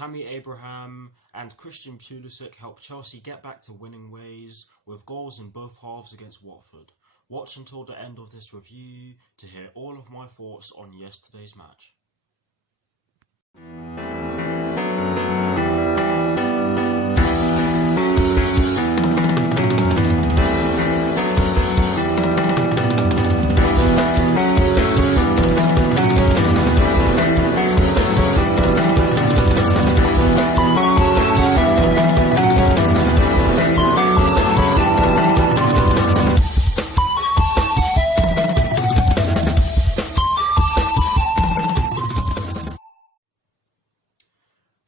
Tammy Abraham and Christian Pulisic helped Chelsea get back to winning ways with goals in both halves against Watford. Watch until the end of this review to hear all of my thoughts on yesterday's match.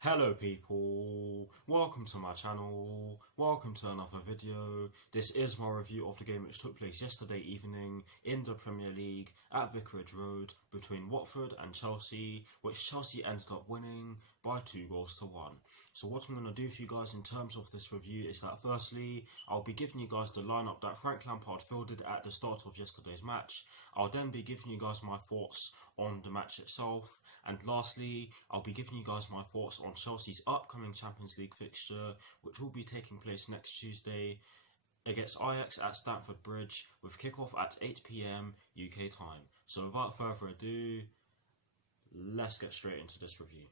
Hello people, welcome to my channel, welcome to another video. This is my review of the game which took place yesterday evening in the Premier League at Vicarage Road between Watford and Chelsea, which Chelsea ended up winning by 2-1. So what I'm going to do for you guys in terms of this review is that firstly, I'll be giving you guys the lineup that Frank Lampard fielded at the start of yesterday's match. I'll then be giving you guys my thoughts on the match itself. And lastly, I'll be giving you guys my thoughts on Chelsea's upcoming Champions League fixture, which will be taking place next Tuesday against Ajax at Stamford Bridge with kickoff at 8 PM UK time. So without further ado, let's get straight into this review.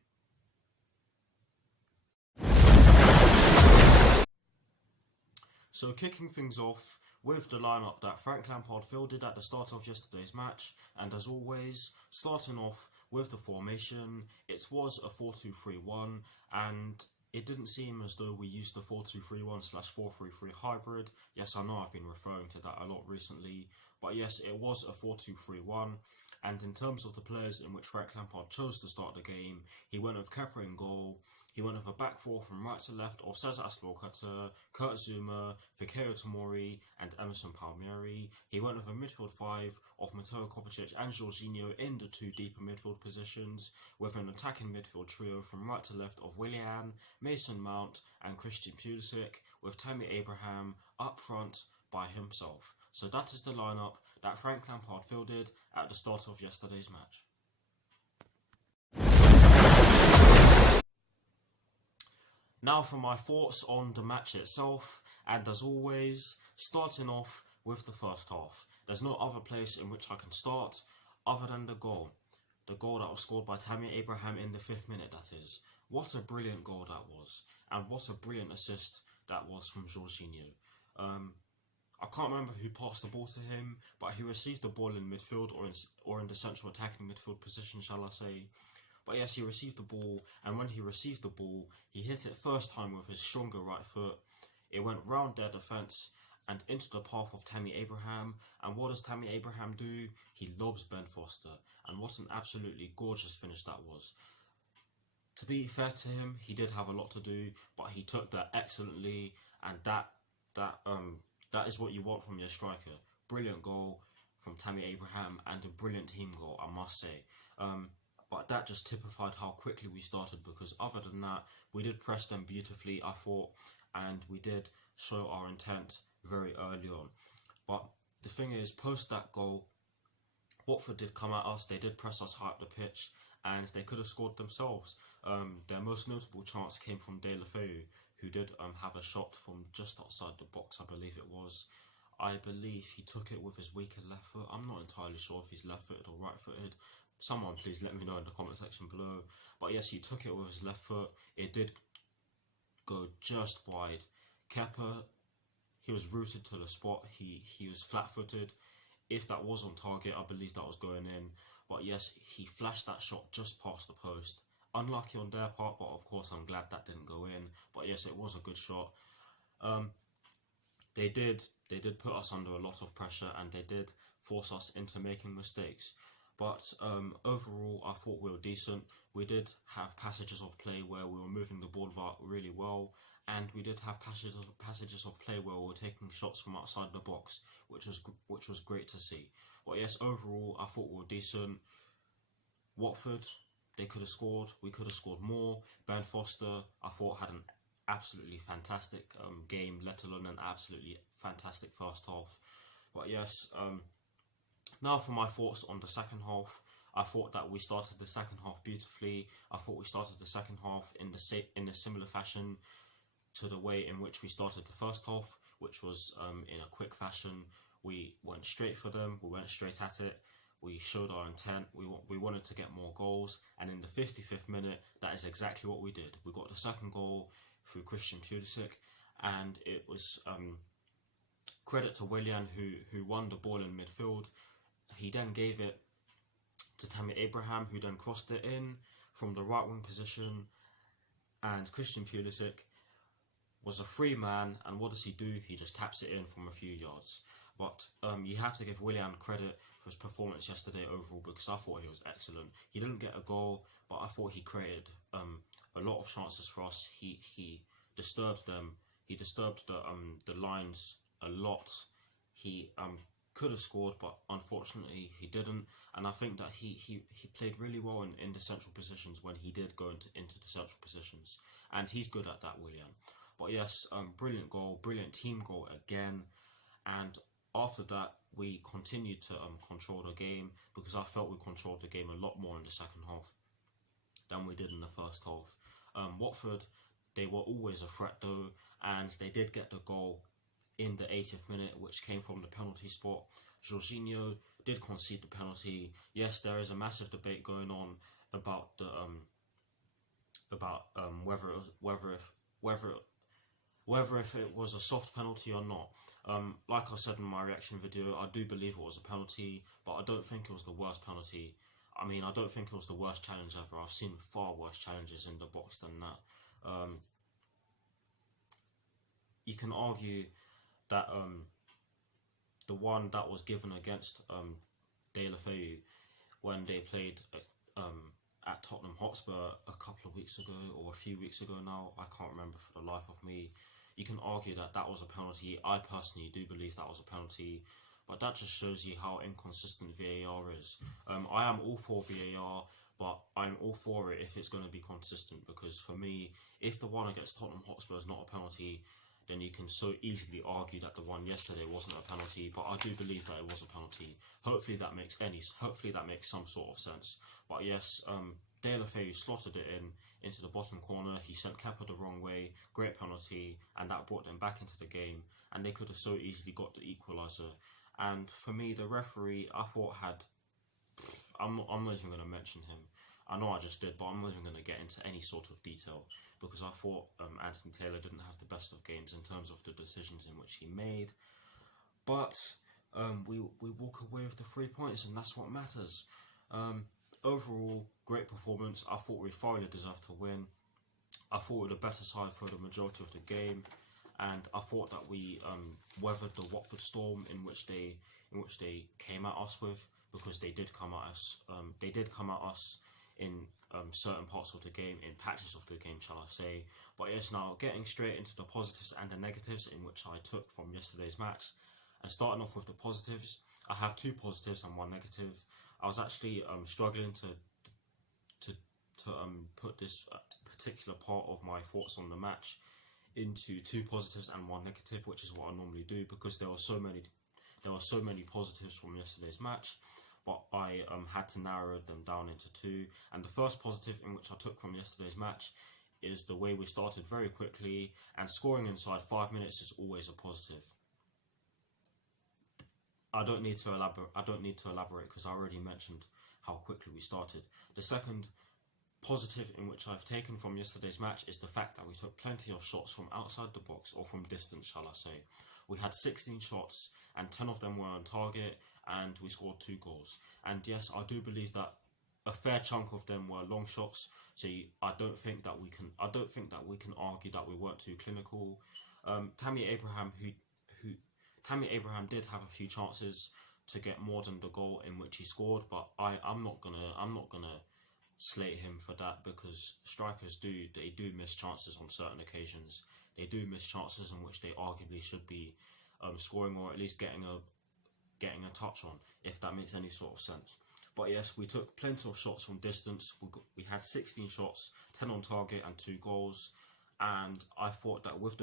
So kicking things off with the lineup that Frank Lampard fielded at the start of yesterday's match, and as always, starting off with the formation, it was a 4-2-3-1, and it didn't seem as though we used the 4-2-3-1/4-3-3 hybrid. Yes, I know I've been referring to that a lot recently, but yes, it was a 4-2-3-1. And in terms of the players in which Frank Lampard chose to start the game, he went with Kepa in goal. He went with a back four from right to left of Cesar Azpilicueta, Kurt Zouma, Fikayo Tomori and Emerson Palmieri. He went with a midfield five of Mateo Kovacic and Jorginho in the two deeper midfield positions, with an attacking midfield trio from right to left of Willian, Mason Mount and Christian Pulisic, with Tammy Abraham up front by himself. So that is the lineup that Frank Lampard fielded at the start of yesterday's match. Now for my thoughts on the match itself, and as always, starting off with the first half. There's no other place in which I can start other than the goal. The goal that was scored by Tammy Abraham in the 5th minute, that is. What a brilliant goal that was, and what a brilliant assist that was from Jorginho. I can't remember who passed the ball to him, but he received the ball in midfield or in the central attacking midfield position, shall I say. But yes, he received the ball, and when he received the ball, he hit it first time with his stronger right foot. It went round their defence and into the path of Tammy Abraham. And what does Tammy Abraham do? He lobs Ben Foster, and what an absolutely gorgeous finish that was. To be fair to him, he did have a lot to do, but he took that excellently, and that is what you want from your striker. Brilliant goal from Tammy Abraham and a brilliant team goal, I must say. But that just typified how quickly we started, because other than that, we did press them beautifully, I thought, and we did show our intent very early on. But the thing is, post that goal, Watford did come at us, they did press us high up the pitch, and they could have scored themselves. Their most notable chance came from De La Feu, who did have a shot from just outside the box, I believe it was. I believe he took it with his weaker left foot. I'm not entirely sure if he's left-footed or right-footed. Someone please let me know in the comment section below. But yes, he took it with his left foot. It did go just wide. Kepa, he was rooted to the spot. He was flat-footed. If that was on target, I believe that was going in. But yes, he flashed that shot just past the post. Unlucky on their part, but of course I'm glad that didn't go in. But yes, it was a good shot. They did put us under a lot of pressure, and they did force us into making mistakes. But overall, I thought we were decent. We did have passages of play where we were moving the ball about really well, and we did have passages of play where we were taking shots from outside the box, which was great to see. But yes, overall, I thought we were decent. Watford, they could have scored. We could have scored more. Ben Foster, I thought, had an absolutely fantastic game, let alone an absolutely fantastic first half. But yes, now for my thoughts on the second half. I thought that we started the second half beautifully. I thought we started the second half in a similar fashion to the way in which we started the first half, which was in a quick fashion. We went straight for them. We went straight at it. We showed our intent. We wanted to get more goals, and in the 55th minute, that is exactly what we did. We got the second goal through Christian Pulisic, and it was credit to Willian who won the ball in midfield. He then gave it to Tammy Abraham, who then crossed it in from the right wing position, and Christian Pulisic was a free man, and what does he do? He just taps it in from a few yards. But you have to give Willian credit for his performance yesterday overall, because I thought he was excellent. He didn't get a goal, but I thought he created a lot of chances for us. He disturbed them. He disturbed the lines a lot. He could have scored, but unfortunately he didn't. And I think that he played really well in the central positions when he did go into the central positions, and he's good at that, Willian. But yes, brilliant goal, brilliant team goal again. And after that, we continued to control the game, because I felt we controlled the game a lot more in the second half than we did in the first half. Watford, they were always a threat though, and they did get the goal in the 80th minute, which came from the penalty spot. Jorginho did concede the penalty. Yes, there is a massive debate going on about the whether if it was a soft penalty or not. Like I said in my reaction video, I do believe it was a penalty, but I don't think it was the worst penalty. I mean, I don't think it was the worst challenge ever. I've seen far worse challenges in the box than that. You can argue that the one that was given against De La Feu when they played at Tottenham Hotspur a couple of weeks ago, or a few weeks ago now, I can't remember for the life of me. You can argue that that was a penalty. I personally do believe that was a penalty, but that just shows you how inconsistent VAR is. I am all for VAR, but I'm all for it if it's going to be consistent, because for me, if the one against Tottenham Hotspur is not a penalty, then you can so easily argue that the one yesterday wasn't a penalty. But I do believe that it was a penalty. Hopefully that makes some sort of sense. But yes, De La Feu slotted it into the bottom corner. He sent Kepa the wrong way. Great penalty, and that brought them back into the game. And they could have so easily got the equaliser. And for me, the referee, I thought I'm not even going to mention him. I know I just did, but I'm not even going to get into any sort of detail, because I thought Anthony Taylor didn't have the best of games in terms of the decisions in which he made. But we walk away with the 3 points, and that's what matters. Overall, great performance. I thought we thoroughly deserved to win. I thought we were the better side for the majority of the game, and I thought that we weathered the Watford storm in which they came at us with, because they did come at us. They did come at us in certain parts of the game, in patches of the game, shall I say. But yes, now getting straight into the positives and the negatives in which I took from yesterday's match, and starting off with the positives, I have 2 positives and 1 negative. I was actually struggling to put this particular part of my thoughts on the match into 2 positives and 1 negative, which is what I normally do, because there were so many positives from yesterday's match. But I had to narrow them down into 2. And the first positive in which I took from yesterday's match is the way we started very quickly, and scoring inside 5 minutes is always a positive. I don't need to elaborate because I already mentioned how quickly we started. The second positive in which I've taken from yesterday's match is the fact that we took plenty of shots from outside the box, or from distance, shall I say. We had 16 shots, and 10 of them were on target, and we scored 2 goals. And yes, I do believe that a fair chunk of them were long shots. So I don't think that we can argue that we weren't too clinical. Tammy Abraham did have a few chances to get more than the goal in which he scored, but I'm not gonna slate him for that, because strikers do miss chances on certain occasions. They do miss chances in which they arguably should be scoring, or at least getting a touch on, if that makes any sort of sense. But yes, we took plenty of shots from distance. We had 16 shots, 10 on target, and 2 goals. And I thought that with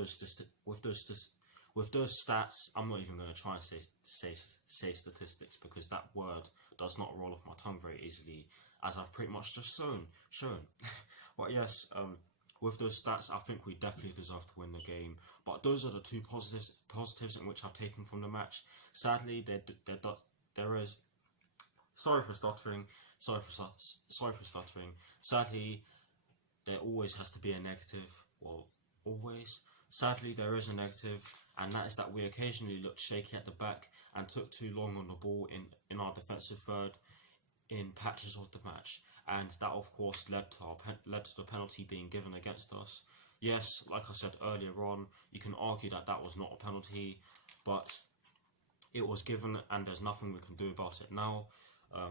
with those stats, I'm not even going to try and say statistics, because that word does not roll off my tongue very easily, as I've pretty much just shown. But yes, with those stats, I think we definitely deserve to win the game. But those are the two positives in which I've taken from the match. Sadly, there is. Sorry for stuttering. Sorry for stuttering. Sadly, there always has to be a negative. Well, always. Sadly, there is a negative, and that is that we occasionally looked shaky at the back and took too long on the ball in our defensive third in patches of the match, and that of course led to the penalty being given against us. Yes, like I said earlier on, you can argue that that was not a penalty, but it was given, and there's nothing we can do about it now.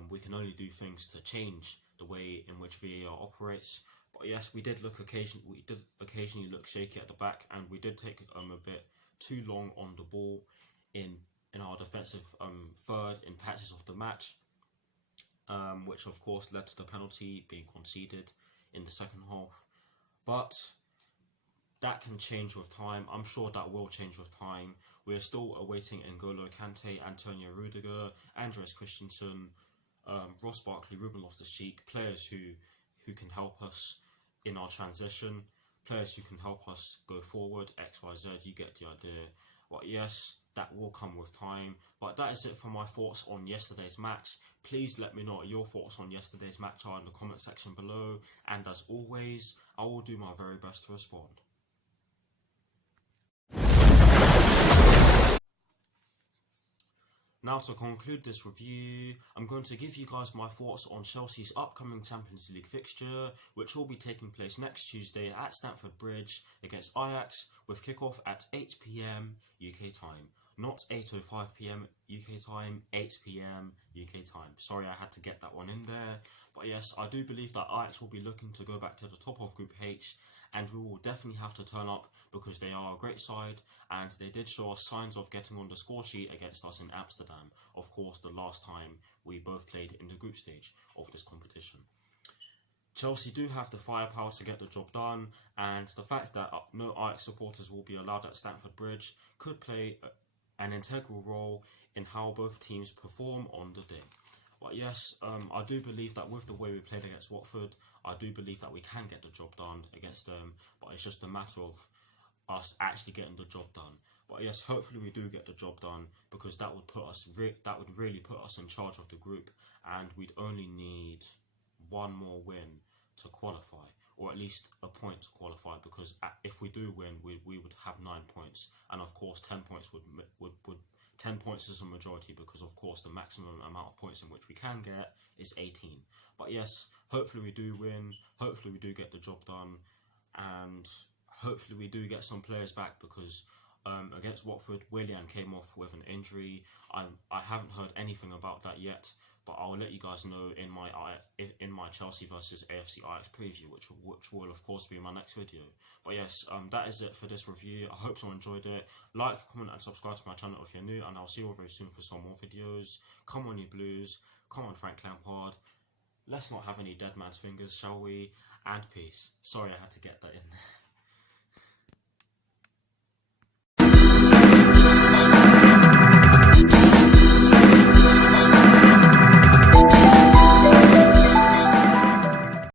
We can only do things to change the way in which VAR operates. But yes, we did occasionally look shaky at the back, and we did take a bit too long on the ball in our defensive third in patches of the match, which of course led to the penalty being conceded in the second half. But that can change with time. I'm sure that will change with time. We are still awaiting N'Golo Kante, Antonio Rudiger, Andreas Christensen, Ross Barkley, Ruben Loftus-Cheek, players who can help us in our transition, players who can help us go forward, X, Y, Z, you get the idea. But yes, that will come with time. But that is it for my thoughts on yesterday's match. Please let me know what your thoughts on yesterday's match are in the comment section below. And as always, I will do my very best to respond. Now, to conclude this review, I'm going to give you guys my thoughts on Chelsea's upcoming Champions League fixture, which will be taking place next Tuesday at Stamford Bridge against Ajax, with kickoff at 8 PM UK time. Not 8:05 PM UK time, 8 PM UK time. Sorry, I had to get that one in there. But yes, I do believe that Ajax will be looking to go back to the top of Group H, and we will definitely have to turn up because they are a great side, and they did show us signs of getting on the score sheet against us in Amsterdam, of course the last time we both played in the group stage of this competition. Chelsea do have the firepower to get the job done, and the fact that no Ajax supporters will be allowed at Stamford Bridge could play an integral role in how both teams perform on the day. But yes, I do believe that with the way we played against Watford, I do believe that we can get the job done against them, but it's just a matter of us actually getting the job done. But yes, hopefully we do get the job done, because that would really put us in charge of the group, and we'd only need one more win to qualify, or at least a point to qualify, because if we do win, we would have 9 points, and of course 10 points would 10 points is a majority, because of course the maximum amount of points in which we can get is 18. But yes, hopefully we do win, hopefully we do get the job done, and hopefully we do get some players back, because against Watford, Willian came off with an injury. I haven't heard anything about that yet, but I'll let you guys know in my Chelsea versus AFC Ajax preview, which will of course be my next video. But yes, that is it for this review. I hope you enjoyed it. Like, comment and subscribe to my channel if you're new, and I'll see you all very soon for some more videos. Come on you Blues, come on Frank Lampard. Let's not have any dead man's fingers, shall we? And peace. Sorry I had to get that in there.